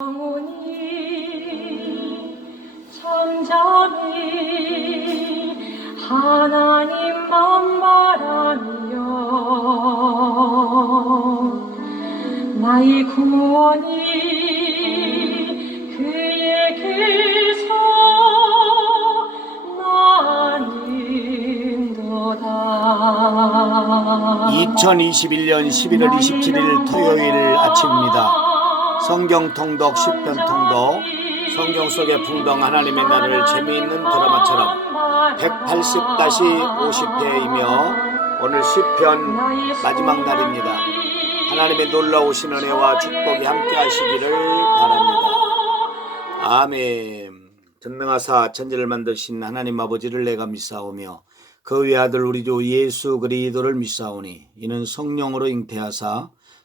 영원히 잠잠히 하나님만 바라며 나의 구원이 그에게서 나는도다 2021년 11월 27일 토요일 아침입니다. 성경 통독 10편 통독 성경 속의 풍덩 하나님의 나라를 재미있는 드라마처럼 180-50회이며 오늘 10편 마지막 날입니다. 하나님의 놀라우신 은혜와 축복이 함께 하시기를 바랍니다. 아멘. 전능하사 천지를 만드신 하나님 아버지를 내가 믿사오며 그 외아들 우리 주 예수 그리스도를 믿사오니 이는 성령으로 잉태하사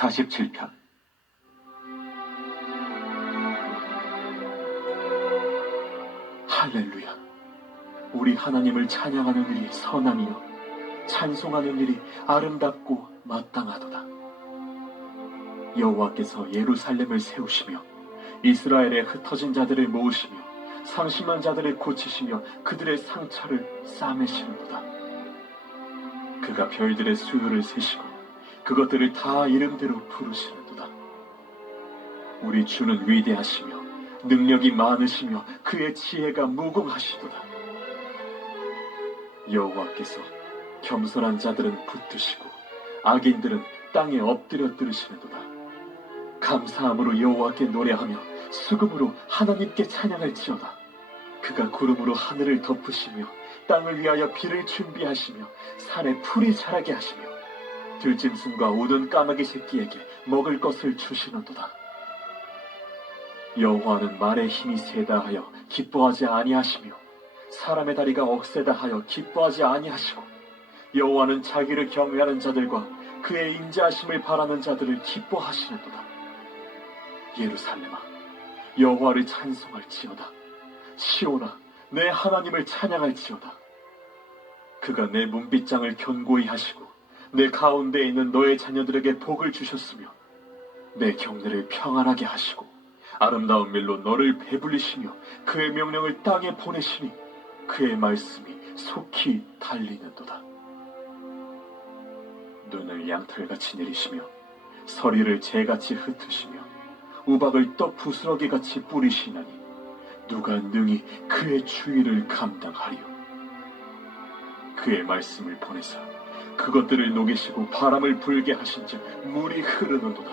47편. 할렐루야. 우리 하나님을 찬양하는 일이 선함이요. 찬송하는 일이 아름답고 마땅하도다. 여호와께서 예루살렘을 세우시며 이스라엘의 흩어진 자들을 모으시며 상심한 자들을 고치시며 그들의 상처를 싸매시는도다. 그가 별들의 수요를 세시고 그것들을 다 이름대로 부르시는도다. 우리 주는 위대하시며 능력이 많으시며 그의 지혜가 무궁하시도다. 여호와께서 겸손한 자들은 붙드시고 악인들은 땅에 엎드려 들으시는도다. 감사함으로 여호와께 노래하며 수금으로 하나님께 찬양할지어다. 그가 구름으로 하늘을 덮으시며 땅을 위하여 비를 준비하시며 산에 풀이 자라게 하시며 들짐승과 우는 까마귀 새끼에게 먹을 것을 주시는도다. 여호와는 말의 힘이 세다 하여 기뻐하지 아니하시며 사람의 다리가 억세다 하여 기뻐하지 아니하시고 여호와는 자기를 경외하는 자들과 그의 인자하심을 바라는 자들을 기뻐하시는도다. 예루살렘아, 여호와를 찬송할지어다. 시온아, 내 하나님을 찬양할지어다. 그가 내 문빗장을 견고히 하시고 내 가운데 있는 너의 자녀들에게 복을 주셨으며 내 경내를 평안하게 하시고 아름다운 밀로 너를 배불리시며 그의 명령을 땅에 보내시니 그의 말씀이 속히 달리는도다. 눈을 양털같이 내리시며 서리를 재같이 흩으시며 우박을 떡 부스러기같이 뿌리시나니 누가 능히 그의 추위를 감당하리요. 그의 말씀을 보내사 그것들을 녹이시고 바람을 불게 하신즉 물이 흐르는도다.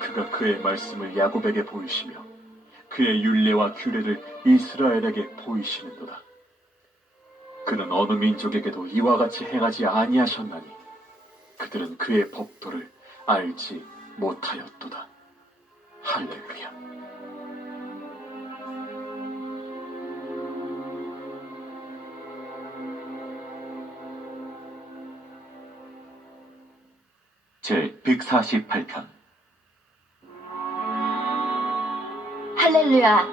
그가 그의 말씀을 야곱에게 보이시며 그의 율례와 규례를 이스라엘에게 보이시는도다. 그는 어느 민족에게도 이와 같이 행하지 아니하셨나니 그들은 그의 법도를 알지 못하였도다. 할렐루야. 제 148편 할렐루야!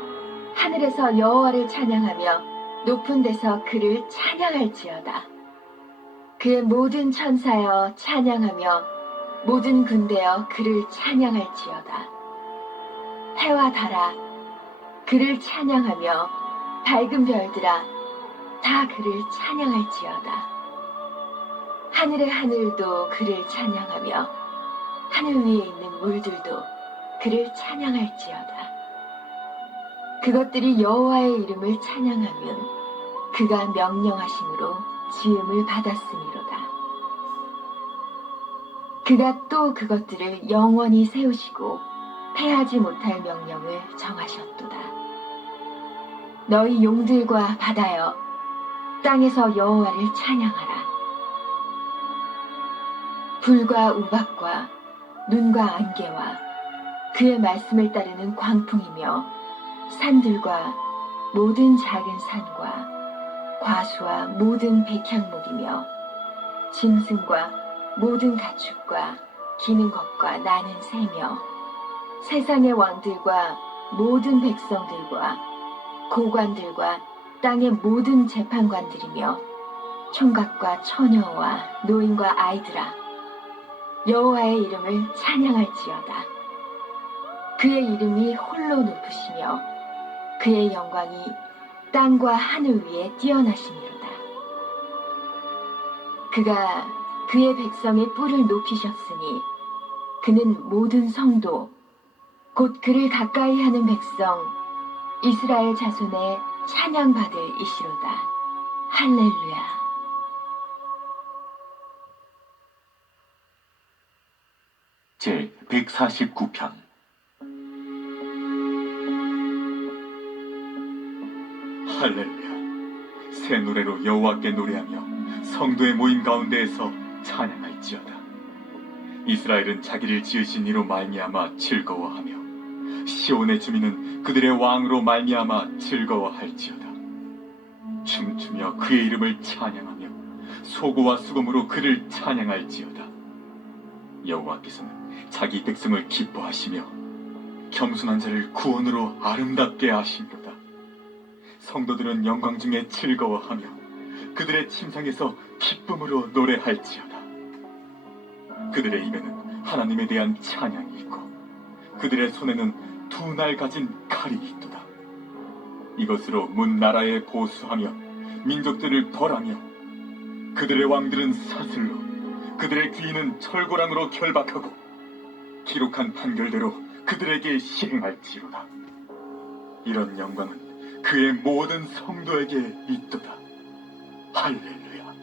하늘에서 여호와를 찬양하며 높은 데서 그를 찬양할지어다. 그의 모든 천사여 찬양하며 모든 군대여 그를 찬양할지어다. 해와 달아 그를 찬양하며 밝은 별들아 다 그를 찬양할지어다. 하늘의 하늘도 그를 찬양하며 하늘 위에 있는 물들도 그를 찬양할지어다. 그것들이 여호와의 이름을 찬양하면 그가 명령하심으로 지음을 받았음이로다. 그가 또 그것들을 영원히 세우시고 패하지 못할 명령을 정하셨도다. 너희 용들과 바다여 땅에서 여호와를 찬양하라. 불과 우박과 눈과 안개와 그의 말씀을 따르는 광풍이며 산들과 모든 작은 산과 과수와 모든 백향목이며 짐승과 모든 가축과 기는 것과 나는 새며 세상의 왕들과 모든 백성들과 고관들과 땅의 모든 재판관들이며 총각과 처녀와 노인과 아이들아 여호와의 이름을 찬양할지어다 그의 이름이 홀로 높으시며 그의 영광이 땅과 하늘 위에 뛰어나심이로다. 그가 그의 백성의 뿔을 높이셨으니 그는 모든 성도 곧 그를 가까이 하는 백성 이스라엘 자손의 찬양받을 이시로다. 할렐루야. 제 149편. 할렐루야. 새 노래로 여호와께 노래하며 성도의 모임 가운데에서 찬양할지어다. 이스라엘은 자기를 지으신 이로 말미암아 즐거워하며 시온의 주민은 그들의 왕으로 말미암아 즐거워할지어다. 춤추며 그의 이름을 찬양하며 소고와 수금으로 그를 찬양할지어다. 여호와께서는 자기 백성을 기뻐하시며 겸손한 자를 구원으로 아름답게 하십니다. 성도들은 영광 중에 즐거워하며 그들의 침상에서 기쁨으로 노래할지어다. 그들의 입에는 하나님에 대한 찬양이 있고 그들의 손에는 두 날 가진 칼이 있도다. 이것으로 문 나라에 보수하며 민족들을 벌하며 그들의 왕들은 사슬로 그들의 귀인은 철고랑으로 결박하고 기록한 판결대로 그들에게 시행할지로다. 이런 영광은 그의 모든 성도에게 있도다. 할렐루야.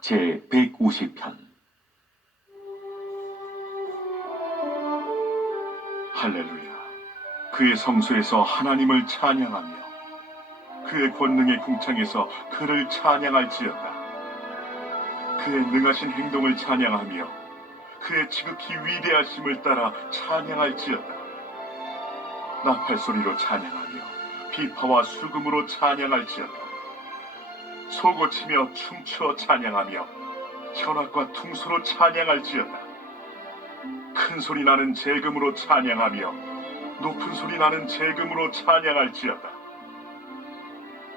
제 150편 할렐루야. 그의 성소에서 하나님을 찬양하며 그의 권능의 궁창에서 그를 찬양할지어다. 그의 능하신 행동을 찬양하며 그의 지극히 위대하심을 따라 찬양할지어다. 나팔 소리로 찬양하며 비파와 수금으로 찬양할지어다. 소고치며 춤추어 찬양하며 현악과 퉁소로 찬양할지어다. 큰 소리 나는 재금으로 찬양하며 높은 소리 나는 재금으로 찬양할지어다.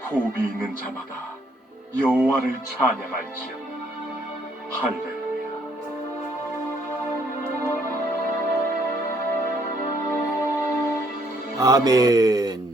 호흡이 있는 자마다 여호와를 찬양할지어다. 할렐루야. 아멘.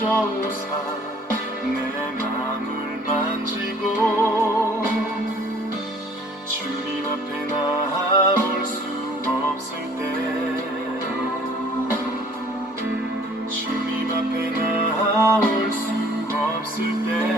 오사 내 마음을 만지고 주님 앞에 나올 수 없을 때 주님 앞에 나올 수 없을 때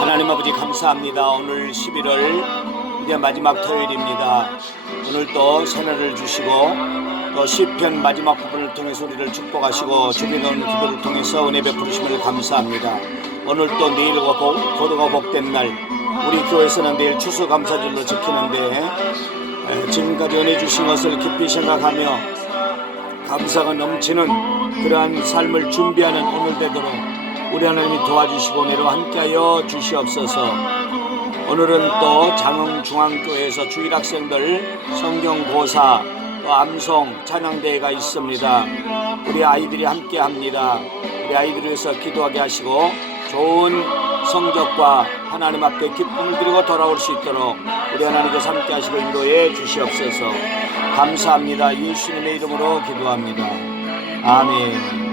하나님 아버지 감사합니다. 오늘 11월 이제 마지막 토요일입니다. 오늘 또 새해를 주시고 또 시편 마지막 부분을 통해서 우리를 축복하시고 오는 기도를 통해서 은혜 베푸심을 감사합니다. 오늘 또 내일과 복, 고도가 복된 날 우리 교회에서는 내일 추수 감사절로 지키는데 에, 지금까지 은혜 주신 것을 깊이 생각하며 감사가 넘치는 그러한 삶을 준비하는 오늘 되도록 우리 하나님이 도와주시고 내로 함께하여 주시옵소서. 오늘은 또 장흥중앙교회에서 주일학생들 성경고사 또 암송 찬양대회가 있습니다. 우리 아이들이 함께합니다. 우리 아이들을 위해서 기도하게 하시고 좋은 성적과 하나님 앞에 기쁨을 드리고 돌아올 수 있도록 우리 하나님께서 함께 하시고 인도해 주시옵소서. 감사합니다. 예수님의 이름으로 기도합니다. 아멘.